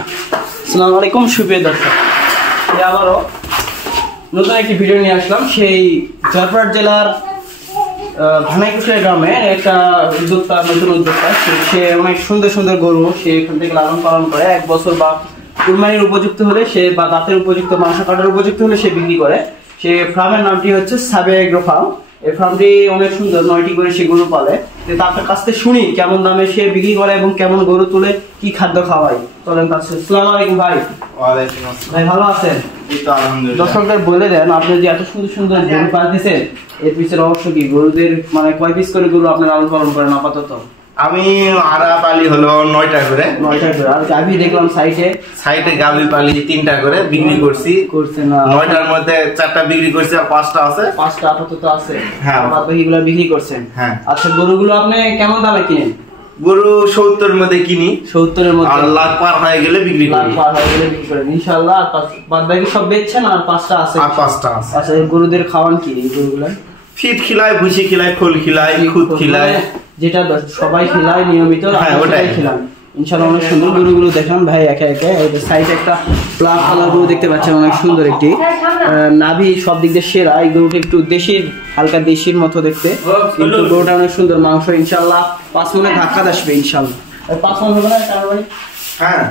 আসসালামু আলাইকুম সুপ্রিয় দর্শক, আবারও নতুন একটি ভিডিও নিয়ে আসলাম। সেই জয়পুরহাট জেলার ভানাইকুশিয়া গ্রামে একটা উদ্যোক্তা, নতুন উদ্যোক্তা, সে অনেক সুন্দর সুন্দর গরু সে এখান থেকে লালন পালন করে। 1 বছর বা কুরবানির উপযুক্ত হলে সে, বা দাঁতের উপযুক্ত, মাংস কাটার উপযুক্ত হলে সে বিক্রি করে। সে ফার্মের নামটি হচ্ছে সাবে এগ্রো ফার্ম। এই ফার্মটি অনেক সুন্দর, 9টি করে সে গরু পালে। তার কাছ থেকে শুনি কেমন দামে সে বিক্রি করে এবং কেমন গরু তুলে, কি খাদ্য খাওয়ায়। চলেন কাছে। আসসালামু আলাইকুম ভাই। ওয়ালাইকুম আসসালাম ভাই, ভালো আছেন? এই তো আলহামদুলিল্লাহ। দর্শকদের বলে দেন, আপনি যে এত সুন্দর সুন্দর গরু পালতেছেন, এর পিছের রহস্য কি? গরুদের মানে কয় পিস করে গরু আপনারা লালন পালন করেন আপাতত? আমি আড়া পালি হলো 9টা করে। 9টা করে। আর গাভী দেখলাম সাইডে গাভী পালি 3টা করে বিক্রি করছি। করছেন না? 9টার মধ্যে 4টা বিক্রি করছি আর 5টা আছে। 5টা আপাতত আছে। হ্যাঁ, বাকিগুলো বিক্রি করছেন। হ্যাঁ। আচ্ছা, গরুগুলো আপনি কেমন দামে কিনেন? গরু 70 এর মধ্যে কিনি, 70 এর মধ্যে। আর লাখ পার হয়ে গেলে বিক্রি করি। লাখ পার হয়ে গেলে বিক্রি করেন ইনশাআল্লাহ। আর বাদ বাকি সব বেচছেন, আর 5টা আছে। আর 5টা আছে। আচ্ছা, এই গরুদের খাওয়ান কি? এই গরুগুলো ফিট খিলায়, ভুসি খিলায়, খোল খিলায়, খুদ খিলায়, যেটা সবাই খিলায় নিয়মিত। হ্যাঁ, ওটাই খিলান ইনশাআল্লাহ। অনেক সুন্দর গরুগুলো দেখান ভাই একে একে। এই সাইডে একটা ব্ল্যাক কালার গরু দেখতে পাচ্ছেন, অনেক সুন্দর একটি। নাভি সব দিক দিয়ে সেরা। এই গরুটা একটু দেশির, হালকা দেশির মতো দেখতে, কিন্তু গরুটা অনেক সুন্দর। মাংস ইনশাআল্লাহ 5 মণে ধাক্কা আসবে ইনশাআল্লাহ। 5 মণ হবে না কারণ ভাই? হ্যাঁ,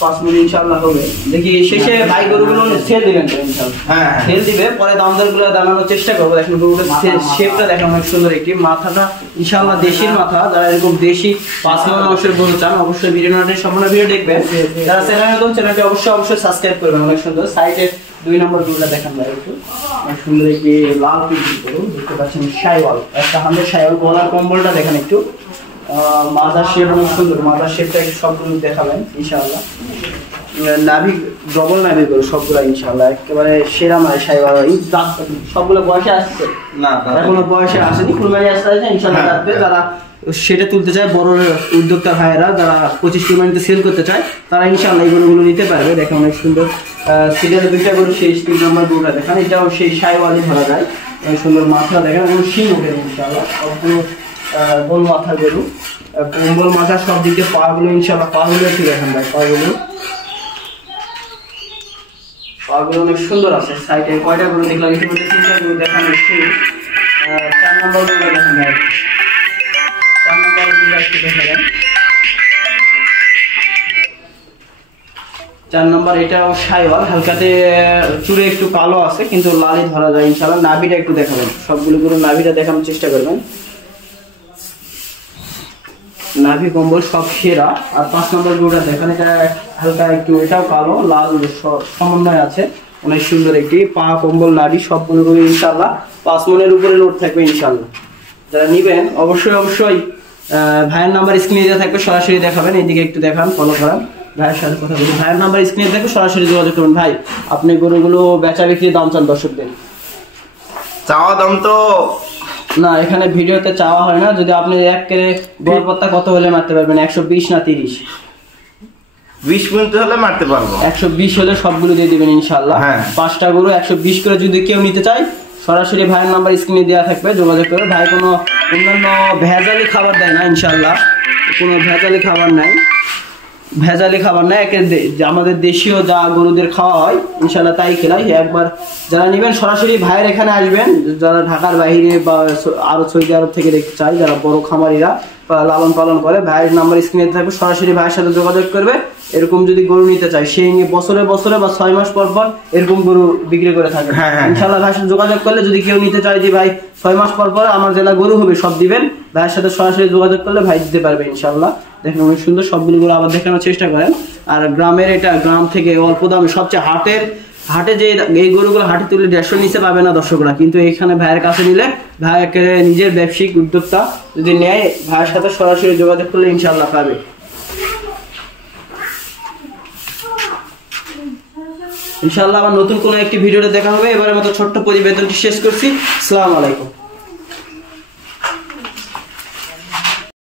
5 মণ ইনশাআল্লাহ হবে। দেখি শেষে ভাই গরুগুলো সেল দিবেন তো ইনশাআল্লাহ। হ্যাঁ, সেল দিবে, পরে দাম দরগুলো জানানোর চেষ্টা করবো। দেখেন গরুটার শেপটা দেখেন, অনেক সুন্দর একটি। মাথাটা ইনশাআল্লাহ দেশির মাথা। যারা এরকম দেশি 5 মণ মাংসের গরু চান, অবশ্যই ভিডিওটি সম্পূর্ণ ভিডিও দেখবেন। যারা চ্যানেল নতুন, চ্যানেলটি অবশ্যই সাবস্ক্রাইব করবেন। অনেক সুন্দর। সাইডে 2 নম্বর গরুটা দেখেন ভাই একটু। অনেক সুন্দর একটি লাল পিঙ্ক গরু দেখতে পাচ্ছেন, শাইওয়াল। একটা হান্ড্রেড শাইওয়াল। গলার কম্বলটা দেখেন একটু। মাজার শেপ অনেক সুন্দর। মাজার শেপটা একটু সবগুলো দেখাবেন ইনশাআল্লাহ। নাভি ডবল নাভি গরু সবগুলো ইনশাআল্লাহ, একেবারে সেরা মানে শাইওয়াল। সবগুলো বয়সে আসছে না এখনো বয়সে আসেনি, কুরবানি আসতে আছে ইনশাআল্লাহ। রাখবে যারা সেটা তুলতে চায়, বড় উদ্যোক্তা ভাইয়েরা যারা 25 কুরবানিতে সেল করতে চায়, তারা ইনশাআল্লাহ এই গরুগুলো নিতে পারবে। দেখেন অনেক সুন্দর। সিরিয়ালে 2টা গরু, সেই 3 নম্বর গরুটা দেখেন। এটাও সেই শাইওয়ালই ধরা যায়। সুন্দর মাথা দেখেন, এবং শিং ওঠে ইনশাআল্লাহ। সবগুলো গোল মাথা গরু, কম্বল মাথা। সব দিকে পাগুলো ইনশাআল্লাহ, পাগুলো একটু দেখেন ভাই। পাগুলো অনেক সুন্দর আছে। সাইডে কয়টা গরু দেখলাম? ইতিমধ্যে 3টা গরু দেখানো শেষ। 4 নম্বর গরুটা দেখেন ভাই। 4 নম্বর গরুটা একটু দেখাবেন। 4 নম্বর এটাও শাইওয়াল, হালকাতে চুড়ে একটু কালো আছে, কিন্তু লালই ধরা যায় ইনশাআল্লাহ। নাভিটা একটু দেখাবেন। সবগুলো গরু নাভিটা দেখানোর চেষ্টা করবেন। নাভি কম্বল সব সেরা। আর 5 নম্বর গরুটা দেখেন, এটা হালকা একটু, এটাও কালো লাল সমন্বয় আছে। অনেক সুন্দর একটি। পা, কম্বল, নাভি সবগুলো গরু ইনশাআল্লাহ 5 মণের উপরে লোড থাকবে ইনশাআল্লাহ। যারা নিবেন অবশ্যই ভাইয়ের নাম্বার স্ক্রিনে দেওয়া থাকবে, সরাসরি দেখাবেন। এইদিকে একটু দেখান, ফলো করান। ভাইয়ের সাথে কথা বলুন। ভাইয়ের নাম্বার স্ক্রিনে থাকবে, সরাসরি যোগাযোগ করুন। ভাই, আপনি গরুগুলো বেচা বিক্রির দাম চান দর্শকদের? চাওয়া দাম তো না, এখানে ভিডিওতে চাওয়া হয় না। যদি আপনি এক কেরে গড়পত্তা কত হলে মারতে পারবেন? 120 না 30? 20 পর্যন্ত হলে মারতে পারবো। 120 হলে সবগুলো দিয়ে দিবেন ইনশাআল্লাহ। 5টা গরু 120 করে যদি কেউ নিতে চায়, সরাসরি ভাইয়ের নাম্বার স্ক্রিনে দেওয়া থাকবে, যোগাযোগ করে। ভাই কোনো অন্যান্য ভেজালি খাবার দেয় না ইনশাআল্লাহ। কোনো ভেজালি খাবার নাই, আমাদের দেশীয় যা গরুদের খাওয়া হয় ইনশাআল্লাহ তাই খেলাই। একবার যারা নেবেন সরাসরি ভাইয়ের এখানে আসবেন। যারা ঢাকার বাইরে বা আরো সৌদি আরব থেকে দেখতে চাই, যারা বড় খামারিরা লালন পালন করে, ভাইয়ের নাম্বার স্ক্রিনে থাকবে, সরাসরি ভাইয়ের সাথে যোগাযোগ করবে। এরকম যদি গরু নিতে চায়, সেই নিয়ে বছরে বা 6 মাস পর এরকম গরু বিক্রি করে থাকে ইনশাআল্লাহ। ভাইয়ের সাথে যোগাযোগ করলে, যদি কেউ নিতে চায় যে ভাই 6 মাস পর আমার জেলা গরু হবে, সব দিবেন। ভাইয়ের সাথে সরাসরি যোগাযোগ করলে ভাই দিতে পারবে ইনশাআল্লাহ। দেখেন অনেক সুন্দর। সবগুলো গরু আবার দেখানোর চেষ্টা করেন। আর গ্রামের, এটা গ্রাম থেকে অল্প দামে সবচেয়ে হাটে যে এই গরুগুলো হাটে তুলে 150 নিচে পাবে না দর্শকরা, কিন্তু এখানে ভাইয়ের কাছে নিলে, ভাই নিজের ব্যবসায়িক উদ্যোক্তা যদি নেয়, ভাইয়ের সাথে সরাসরি যোগাযোগ করলে ইনশাআল্লাহ পাবে ইনশাআল্লাহ। আবার নতুন কোনো একটি ভিডিওতে দেখা হবে। এবারের মতো ছোট্ট প্রতিবেদনটি শেষ করছি। আসসালামু আলাইকুম।